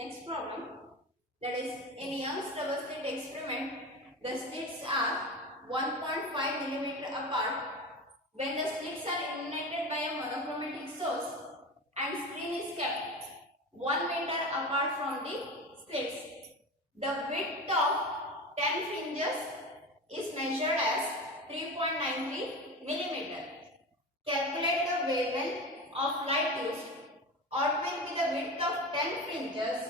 Next problem, that is in Young's double slit experiment, the slits are 1.5 mm apart. When the slits are illuminated by a monochromatic source and screen is kept 1 meter apart from the slits, the width of 10 fringes is measured as 3.93 mm. Calculate the wavelength of light used. What will be the width of 10 fringes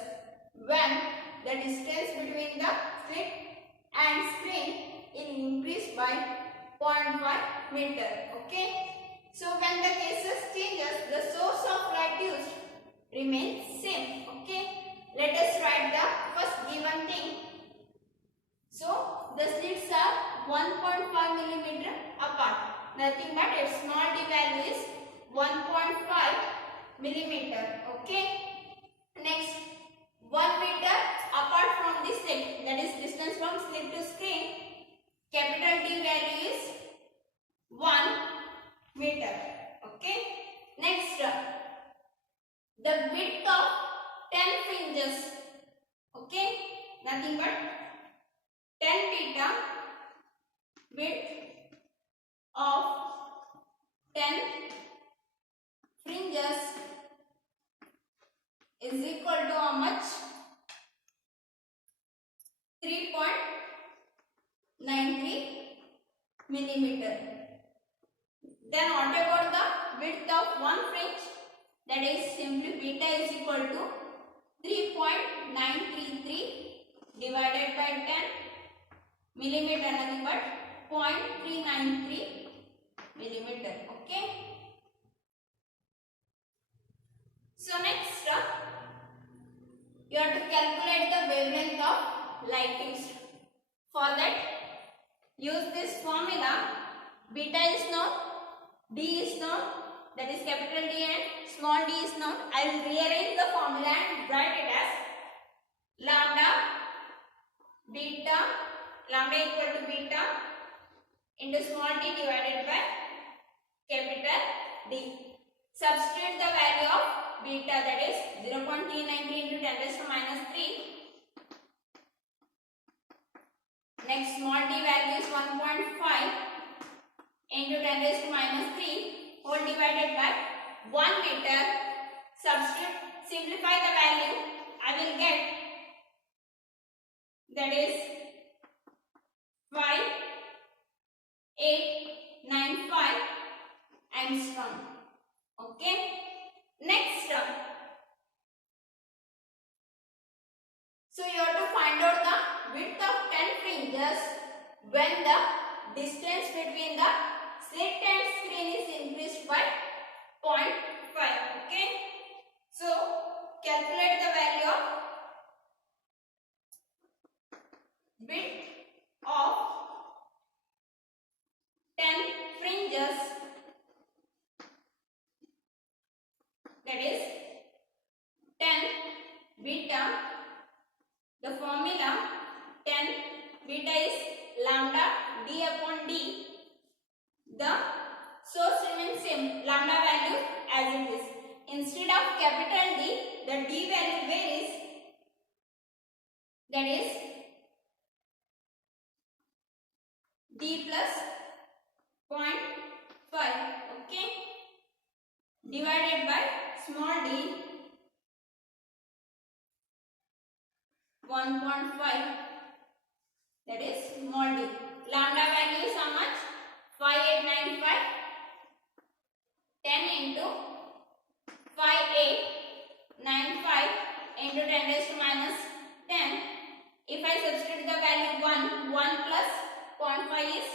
when the distance between the slit and screen is increased by 0.5 meter. Okay. So when the cases changes, the source of light used remains same. Okay. Let us write the first given thing. So the slits are 1.5 mm apart. Nothing but its small d value is 1.5 millimeter. Okay. Next, 1 meter apart from the slit, that is distance from slit to screen, capital D value is 1 meter. Okay. Next, the width of 10 fringes. Okay. Nothing but 10 meter width of 10 fringes is equal to how much? 3.93 millimeter. Then what about the width of one fringe? That is simply beta is equal to 3.933 divided by 10 millimeter, nothing but 0.393 millimeter. Okay. So next, you have to calculate the wavelength of light used. For that, use this formula. Beta is known, D is known, that is capital D and small d is known. I will rearrange the formula and write it as lambda beta, lambda equal to beta into small d divided by capital D. Substitute the value of beta, that is 0.393 into 10 raised to minus 3. Next, small d value is 1.5 into 10 raised to minus 3 whole divided by 1 meter. Substitute, simplify the value. I will get, that is 5895 angstrom. Okay. Next, so you have to find out the width of 10 fringes when the distance between the slit and screen is increased by 0.5. Okay. So calculate the value of width of 10 fringes, that is 10 beta. The formula 10 beta is lambda d upon d. The source remains same, lambda value as it is. Instead of capital D, the d value varies, that is d plus 0.5. Okay. Divided by small d 1.5, that is small d. Lambda value is how much? 5895. 10 into 5895 into 10 raised to minus 10. If I substitute the value 1 plus 0.5 is,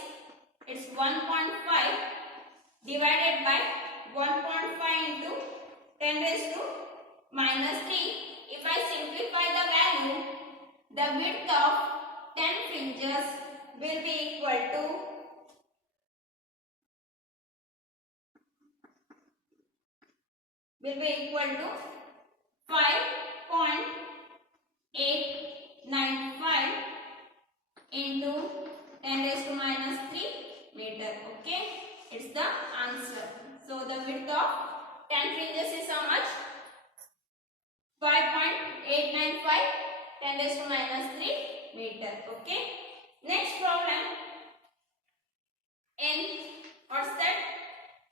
it's 1.5 divided by 1.5 into 10 raised to minus 3. If I simplify the value, the width of 10 fringes will be equal to 5.895 into 10 raised to minus 3 meter. Okay. It's the answer. So the width of 10 fringes is how much? 5.895 10 raised to minus 3 meter. Okay. Next problem. In what's that?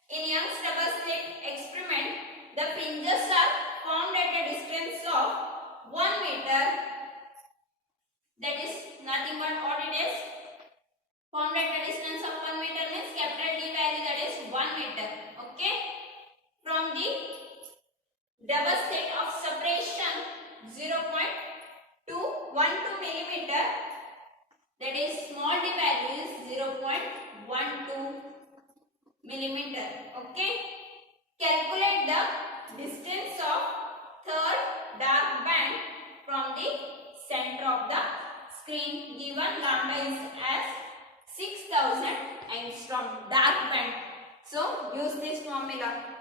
In Young's double slit experiment, the fringes are formed at a distance of 1 meter. That is nothing but what it is. Formed at a distance of 1 meter means capital D value, that is 1 meter. Okay. From the double slit of separation 0.212 millimeter, that is small d value is 0.12 millimeter. Okay. Calculate the distance of third dark band from the center of the screen. Given lambda is as 6000 angstrom dark band. So use this formula.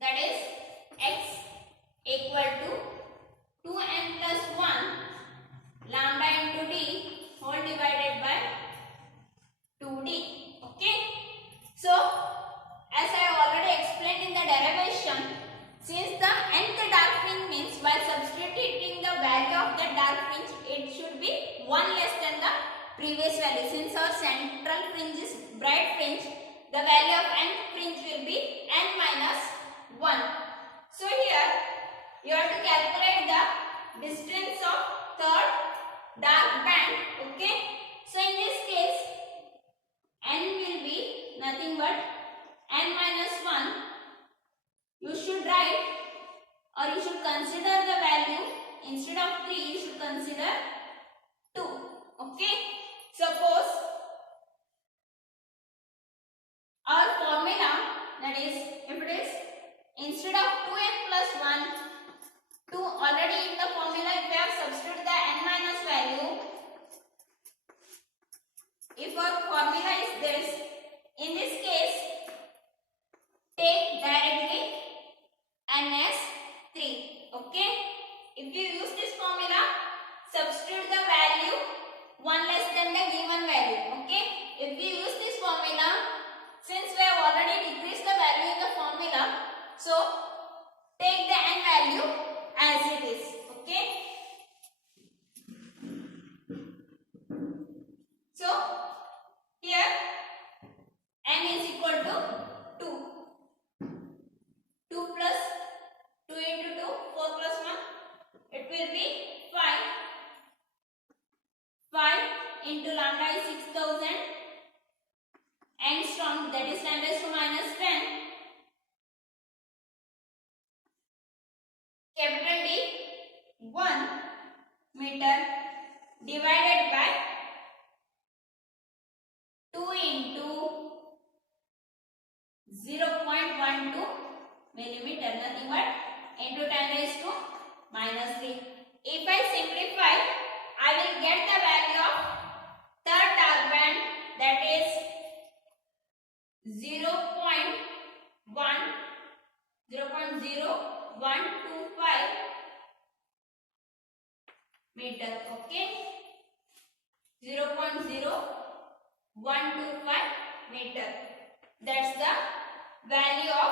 That is x equal to 2n plus 1 lambda into d whole divided by 2d. Okay. So as I already explained in the derivation, since the nth dark fringe means while substituting the value of the dark fringe, it should be 1 less than the previous value. Since our central fringe is bright fringe, the value of nth fringe will be n minus 1. So here you have to calculate the distance of third dark band. Okay. So in this case, n will be nothing but n minus 1. You should write, or you should consider the value, instead of 3 you should consider 2. Okay. Suppose our formula, that is, if it is instead of 2n plus 1, 2 already in the formula, if we have substituted the n minus value, if our formula is this, in this case take directly n as 3. Okay. If you use this formula, substitute the value 1 less than the given value. Okay. If you use this formula, since we have already decreased the value in the formula, so take the n value as it is. Okay. So here n is equal to 2. 2 plus 2 into 2, 4 plus 1, it will be 5. 5 into lambda is 6000 angstrom, that is 10 raised to minus 10. Capital D 1 meter divided by 2 into 0.12 millimeter, nothing but into 10 raised to minus 3. If I simplify, I will get the value of third dark band, that is 0.0125 meter. Okay. 0.0125 meter. That's the value of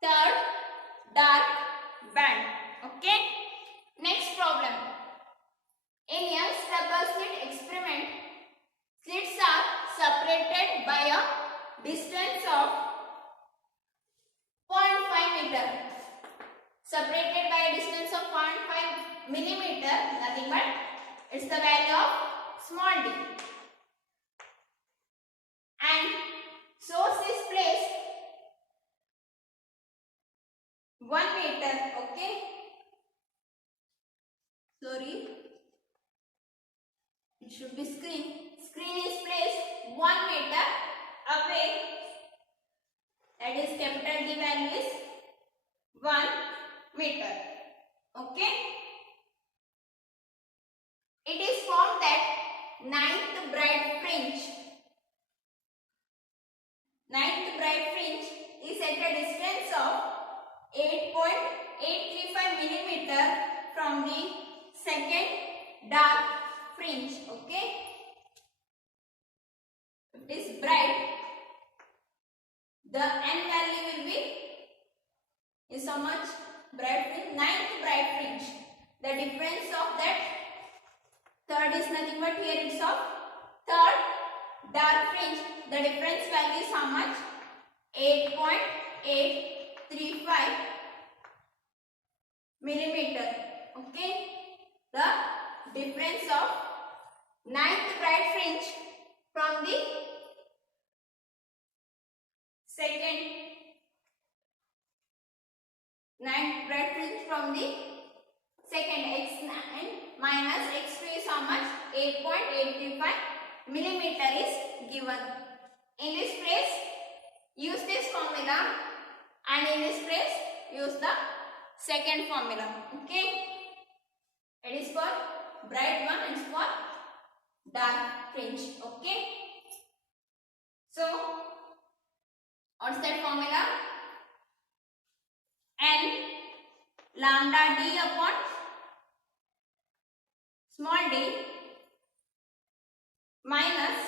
third dark band. Okay. Next problem. In Young's double slit experiment, slits are separated by a distance of 0.5 meter. Separated by a distance of 0.5 millimeter, nothing but it's the value of small d. And source is placed 1 meter. Okay. Sorry. It should be screen. Screen is placed 1 meter away. That is capital D value is 1 meter. Okay. It is formed that ninth bright fringe. Ninth bright fringe is at a distance of 8.835 millimeter from the second dark fringe. Okay. If it is bright, the n value will be is how much? bright fringe, ninth bright fringe. The difference of that third is nothing but here it's of third dark fringe. The difference value is how much? 8.835 millimeter. Okay. The difference of ninth bright fringe from the second, ninth bright fringe from the second, x9 minus x2 is how much? 8.835 millimeter is given. In this place, use this formula, and in this place, use the second formula. Okay. It is for bright one, it is for dark fringe. Okay. So, what's that formula? N lambda d upon small d minus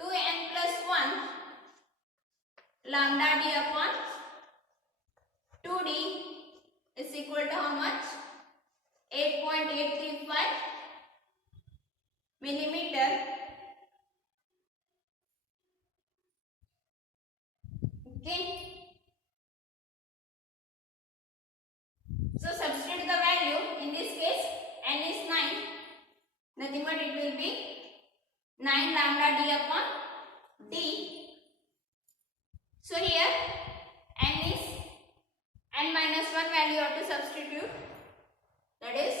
2n plus 1 lambda d upon 2d is equal to how much? 8.835 millimeter. Okay. So substitute the value. In this case, n is 9. Nothing but it will be 9 lambda d upon d. So here n is n minus 1 value you have to substitute. That is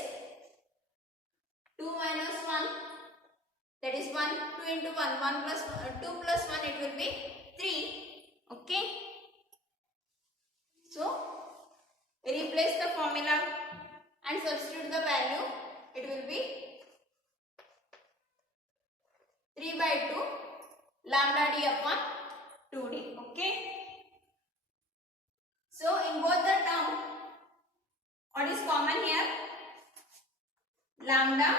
2 minus 1. That is 1. 2 into 1. 1 plus 2 plus 1 it will be 3. Okay. So replace the formula and substitute the value. It will be 3 by 2 lambda d upon 2d. Okay. So in both the term, what is common here? Lambda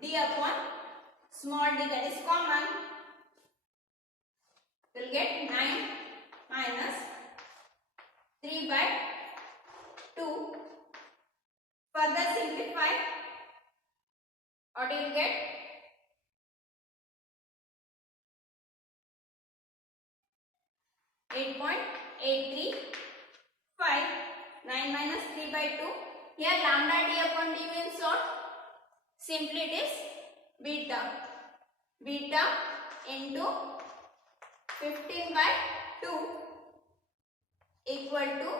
d upon small d, that is common. We'll get 9 minus 3 by 2. Further simplify. What do you get? 8.835. 9 minus 3 by 2. Here lambda d upon d means what? Simply it is beta. Beta into 15 by 2 equal to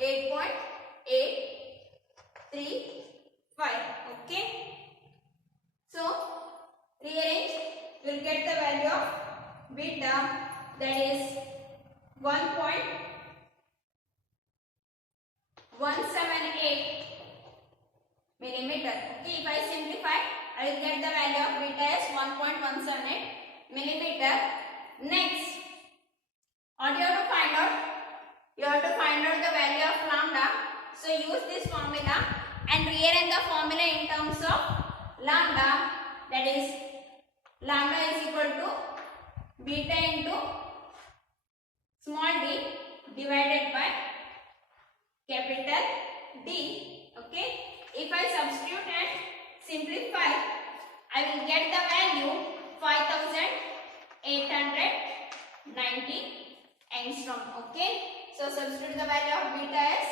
8.835. Okay. So rearrange, you will get the value of beta, that is 1.178 millimeter. Okay, if I simplify, I will get the value of beta as 1.178 millimeter. Next, what you have to find out? You have to find out the value of lambda. So use this formula and rearrange the formula in terms of lambda. That is, lambda is equal to beta into small d divided by capital D. Okay. If I substitute and simplify, I will get the value 5890 angstrom. Okay. So substitute the value of beta as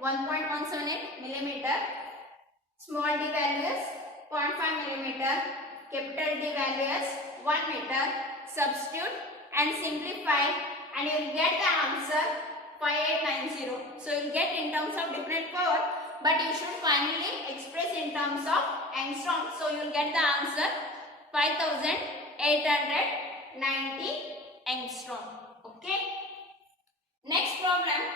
1.178 millimeter, small d value as 0.5 millimeter, capital D value as 1 meter. Substitute and simplify, and you will get the answer 5890. So you will get in terms of different power, but you should finally express in terms of angstrom. So you will get the answer 5890 angstrom. Okay. Next problem.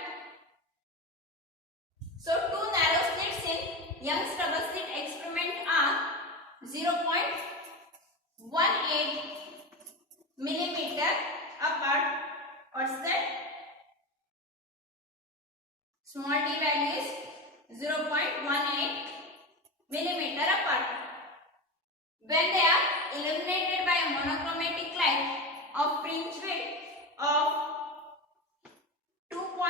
So two narrow slits in Young's double slit experiment are 0.18 millimeter apart. What's that? Small d value is 0.18 millimeter apart. When they are illuminated by a monochromatic light of fringe width of 2.5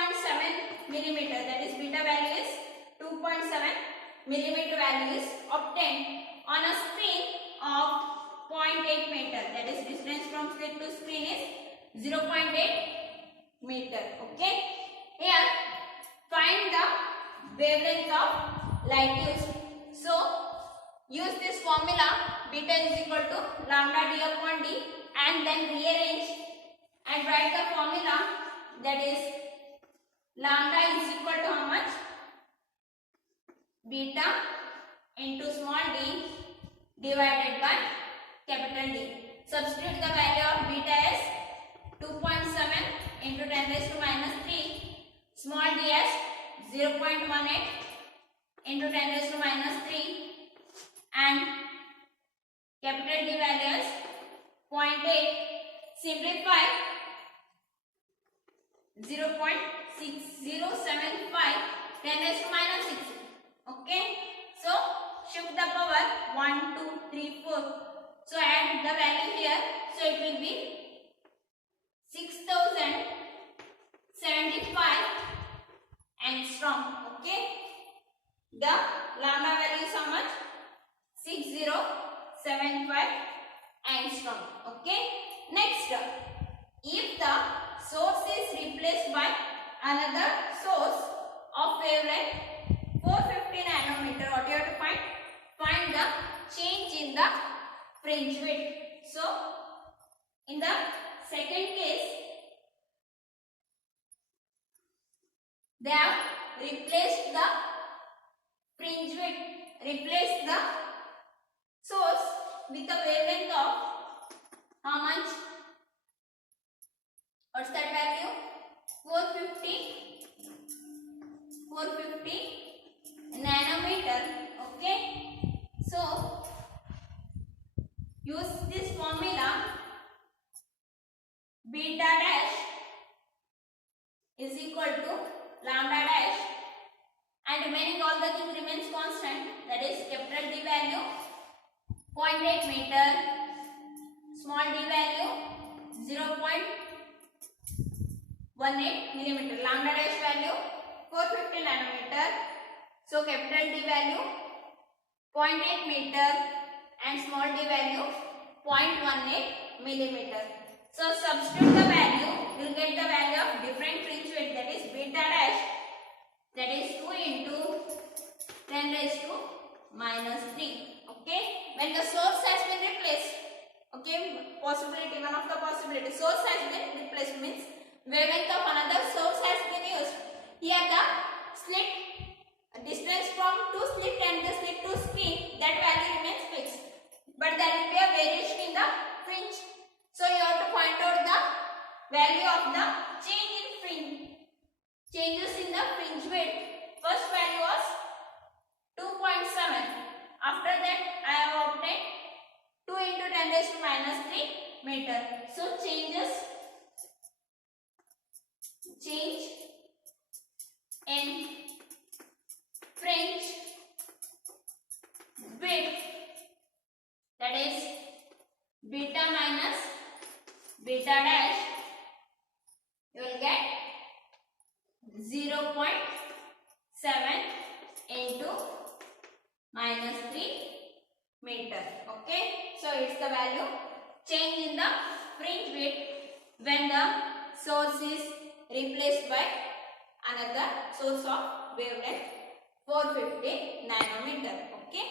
millimeter, that is beta value is 2.7 millimeter value is obtained on a screen of 0.8 meter, that is distance from slit to screen is 0.8 meter. Okay, here find the wavelength of light used. So use this formula, beta is equal to lambda d upon d, and then rearrange and write the formula, that is lambda is equal to how much? Beta into small d divided by capital D. Substitute the value of beta as 2.7 into 10 raised to minus 3, small d as 0.18 into 10 raised to minus 3, and capital D value is 0.8. Simplify 0.6075 10 raised to minus 6. Okay, so shift the power 1, 2, 3, 4. So add the value here. So it will be 6075 angstrom. Okay, the lambda value is how much? 6075 angstrom. Okay, next, if the source is replaced by another source of wavelength 450 nanometer, what you have to find? Find the change in the fringe width. So in the second case, they have replaced the fringe width, replaced the source with a wavelength of how much? What's that value? 450 nanometer. Okay, so use this formula, beta dash is equal to lambda dash, and remaining all the things remains constant, that is capital D value 0.8 meter, small d value 0.18 millimeter, lambda dash value 450 nanometer, so capital D value 0.8 meter and small d value 0.18 millimeter. So substitute the value, you will get the value of different fringe width, that is beta dash, that is 2 into 10 raised to minus 3. Okay, when the source has been replaced, okay, possibility, one of the possibility, source has been replaced means wavelength of another source has been used. Here the slit distance from to slit and the slit to screen, that value remains fixed, but there will be a variation in the fringe. So you have to find out the value of the change in fringe, changes in the fringe width. First value was 2.7. After that I have obtained 2 into 10 raised to minus 3 meter. So change in fringe width, that is beta minus beta dash, you will get 0.7 into minus 3 meter. Okay, so it's the value change in the fringe width when the source is replaced by another source of wavelength 450 nanometer. Okay.